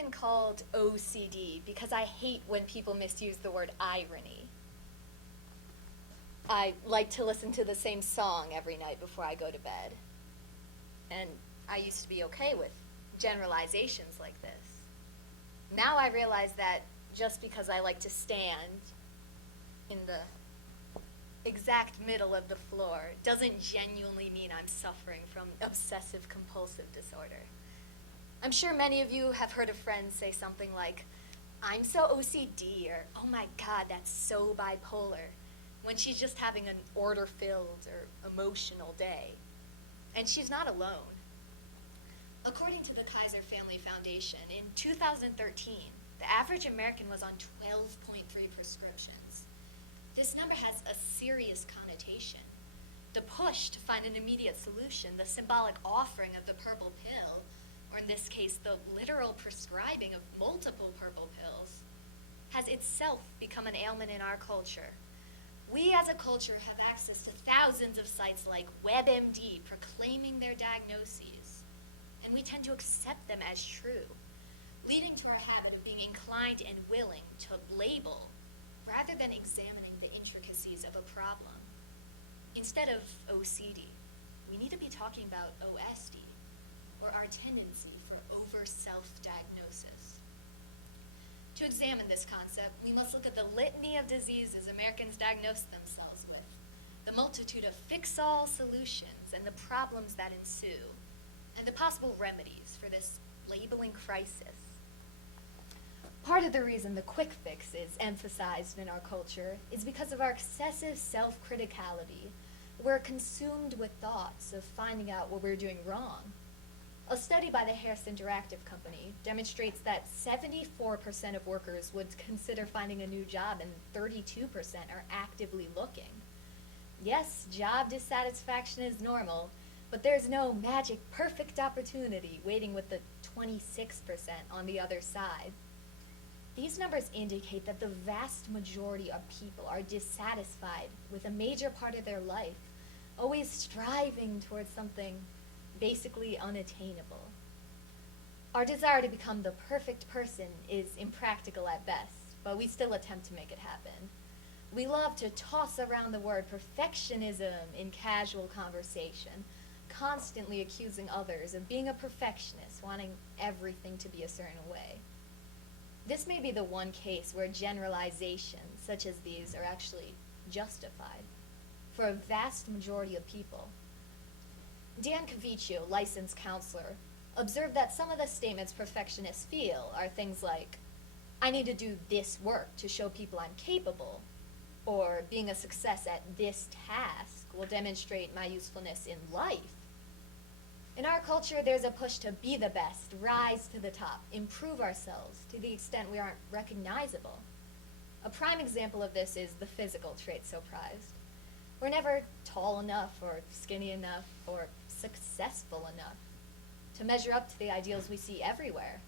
been called OCD because I hate when people misuse the word irony. I like to listen to the same song every night before I go to bed. And I used to be okay with generalizations like this. Now I realize that just because I like to stand in the exact middle of the floor doesn't genuinely mean I'm suffering from obsessive compulsive disorder. I'm sure many of you have heard a friend say something like, "I'm so OCD," or "Oh my God, that's so bipolar," when she's just having an order-filled or emotional day. And she's not alone. According to the Kaiser Family Foundation, in 2013, the average American was on 12.3 prescriptions. This number has a serious connotation. The push to find an immediate solution, the symbolic offering of the purple pill, or in this case, the literal prescribing of multiple purple pills, has itself become an ailment in our culture. We as a culture have access to thousands of sites like WebMD proclaiming their diagnoses, and we tend to accept them as true, leading to our habit of being inclined and willing to label rather than examining the intricacies of a problem. Instead of OCD, we need to be talking about OSD, or our tendency for over-self-diagnosis. To examine this concept, we must look at the litany of diseases Americans diagnose themselves with, the multitude of fix-all solutions and the problems that ensue, and the possible remedies for this labeling crisis. Part of the reason the quick fix is emphasized in our culture is because of our excessive self-criticality. We're consumed with thoughts of finding out what we're doing wrong. A study by the Harris Interactive Company demonstrates that 74% of workers would consider finding a new job and 32% are actively looking. Yes, job dissatisfaction is normal, but there's no magic perfect opportunity waiting with the 26% on the other side. These numbers indicate that the vast majority of people are dissatisfied with a major part of their life, always striving towards something basically unattainable. Our desire to become the perfect person is impractical at best, but we still attempt to make it happen. We love to toss around the word perfectionism in casual conversation, constantly accusing others of being a perfectionist, wanting everything to be a certain way. This may be the one case where generalizations such as these are actually justified for a vast majority of people. Dan Caviccio, licensed counselor, observed that some of the statements perfectionists feel are things like, "I need to do this work to show people I'm capable," or "being a success at this task will demonstrate my usefulness in life." In our culture, there's a push to be the best, rise to the top, improve ourselves to the extent we aren't recognizable. A prime example of this is the physical trait so prized. We're never tall enough or skinny enough or successful enough to measure up to the ideals we see everywhere.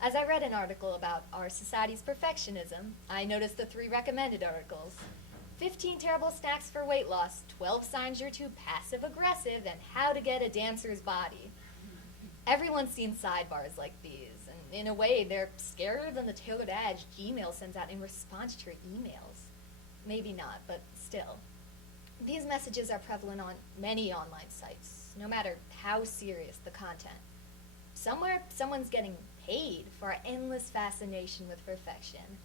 As I read an article about our society's perfectionism, I noticed the 3 recommended articles: 15 terrible snacks for weight loss, 12 signs you're too passive-aggressive, and how to get a dancer's body. Everyone's seen sidebars like these, and in a way, they're scarier than the tailored ads Gmail sends out in response to your emails. Maybe not, but still. These messages are prevalent on many online sites, no matter how serious the content. Somewhere, someone's getting paid for our endless fascination with perfection,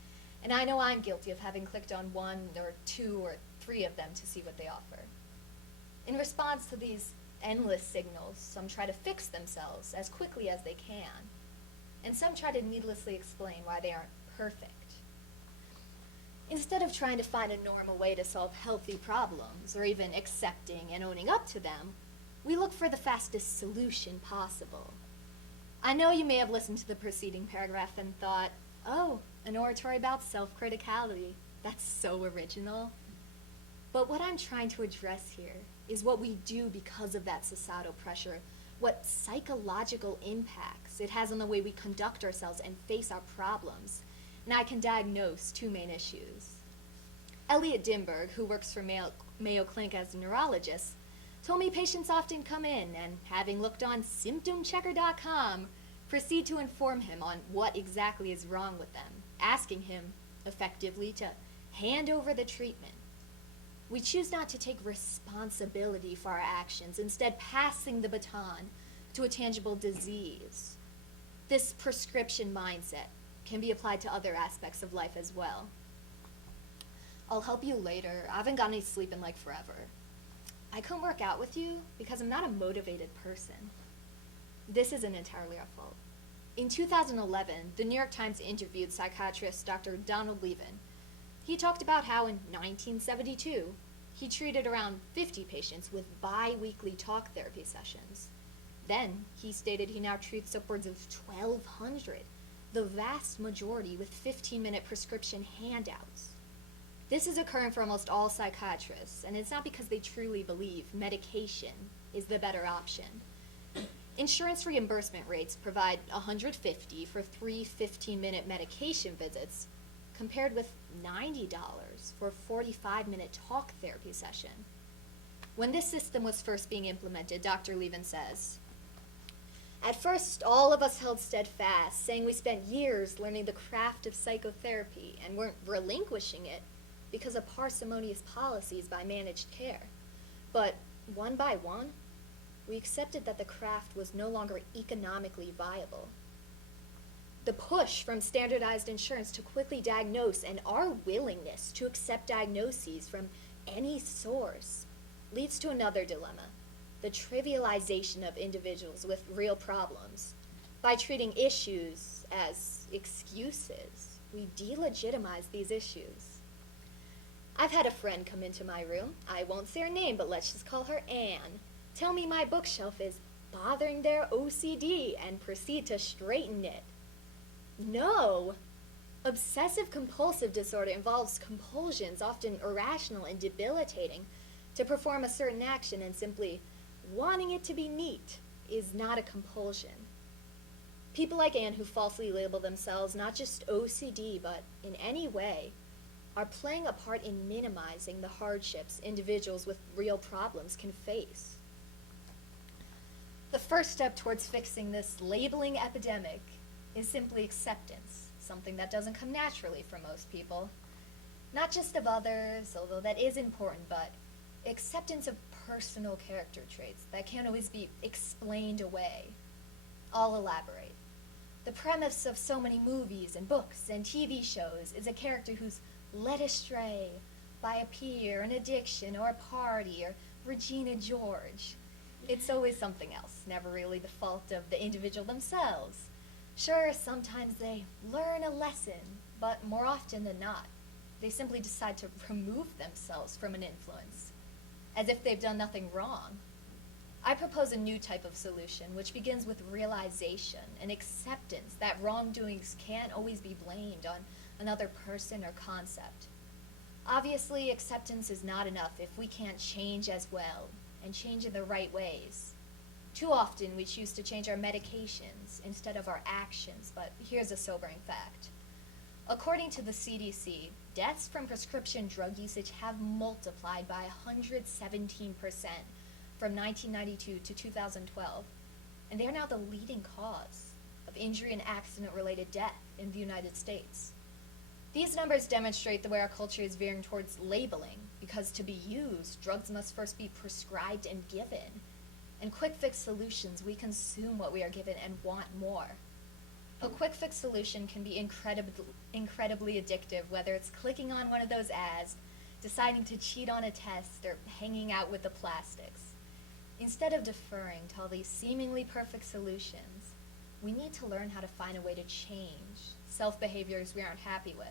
and I know I'm guilty of having clicked on 1 or 2 or 3 of them to see what they offer. In response to these endless signals, some try to fix themselves as quickly as they can, and some try to needlessly explain why they aren't perfect. Instead of trying to find a normal way to solve healthy problems, or even accepting and owning up to them, we look for the fastest solution possible. I know you may have listened to the preceding paragraph and thought, "Oh, an oratory about self-criticality. That's so original." But what I'm trying to address here is what we do because of that societal pressure, what psychological impacts it has on the way we conduct ourselves and face our problems. And I can diagnose 2 main issues. Elliot Dimberg, who works for Mayo Clinic as a neurologist, told me patients often come in and, having looked on symptomchecker.com, Proceed to inform him on what exactly is wrong with them, asking him, effectively, to hand over the treatment. We choose not to take responsibility for our actions, instead passing the baton to a tangible disease. This prescription mindset can be applied to other aspects of life as well. I'll help you later. I haven't got any sleep in like forever. I couldn't work out with you because I'm not a motivated person. This isn't entirely our fault. In 2011, the New York Times interviewed psychiatrist Dr. Donald Levin. He talked about how in 1972, he treated around 50 patients with bi-weekly talk therapy sessions. Then, he stated he now treats upwards of 1,200, the vast majority with 15-minute prescription handouts. This is occurring for almost all psychiatrists, and it's not because they truly believe medication is the better option. Insurance reimbursement rates provide $150 for 3 15-minute medication visits, compared with $90 for a 45-minute talk therapy session. When this system was first being implemented, Dr. Levin says, "At first, all of us held steadfast, saying we spent years learning the craft of psychotherapy and weren't relinquishing it because of parsimonious policies by managed care. But one by one, we accepted that the craft was no longer economically viable. The push from standardized insurance to quickly diagnose and our willingness to accept diagnoses from any source leads to another dilemma, the trivialization of individuals with real problems. By treating issues as excuses, we delegitimize these issues. I've had a friend come into my room, I won't say her name, but let's just call her Anne, tell me my bookshelf is bothering their OCD and proceed to straighten it. No! Obsessive-compulsive disorder involves compulsions, often irrational and debilitating, to perform a certain action, and simply wanting it to be neat is not a compulsion. People like Anne who falsely label themselves not just OCD, but in any way, are playing a part in minimizing the hardships individuals with real problems can face. The first step towards fixing this labeling epidemic is simply acceptance, something that doesn't come naturally for most people. Not just of others, although that is important, but acceptance of personal character traits that can't always be explained away. I'll elaborate. The premise of so many movies and books and TV shows is a character who's led astray by a peer, an addiction, or a party, or Regina George. It's always something else, never really the fault of the individual themselves. Sure, sometimes they learn a lesson, but more often than not, they simply decide to remove themselves from an influence, as if they've done nothing wrong. I propose a new type of solution, which begins with realization and acceptance that wrongdoings can't always be blamed on another person or concept. Obviously, acceptance is not enough if we can't change as well, and change in the right ways. Too often we choose to change our medications instead of our actions, but here's a sobering fact. According to the CDC, deaths from prescription drug usage have multiplied by 117% from 1992 to 2012, and they are now the leading cause of injury and accident-related death in the United States. These numbers demonstrate the way our culture is veering towards labeling, because to be used, drugs must first be prescribed and given. And quick-fix solutions, we consume what we are given and want more. A quick-fix solution can be incredibly addictive, whether it's clicking on one of those ads, deciding to cheat on a test, or hanging out with the plastics. Instead of deferring to all these seemingly perfect solutions, we need to learn how to find a way to change self-behaviors we aren't happy with.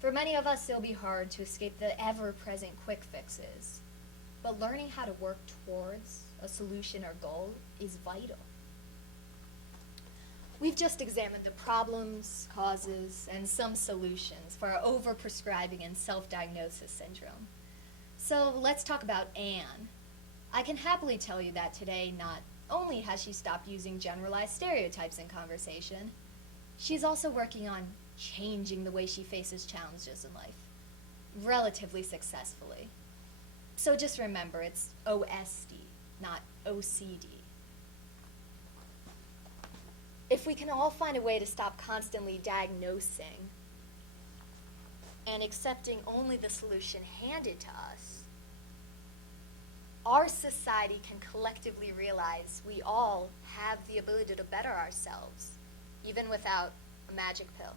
For many of us, it'll be hard to escape the ever-present quick fixes, but learning how to work towards a solution or goal is vital. We've just examined the problems, causes, and some solutions for our overprescribing and self-diagnosis syndrome. So let's talk about Anne. I can happily tell you that today not only has she stopped using generalized stereotypes in conversation, she's also working on changing the way she faces challenges in life, relatively successfully. So just remember, it's OSD, not OCD. if we can all find a way to stop constantly diagnosing and accepting only the solution handed to us, our society can collectively realize we all have the ability to better ourselves, even without a magic pill.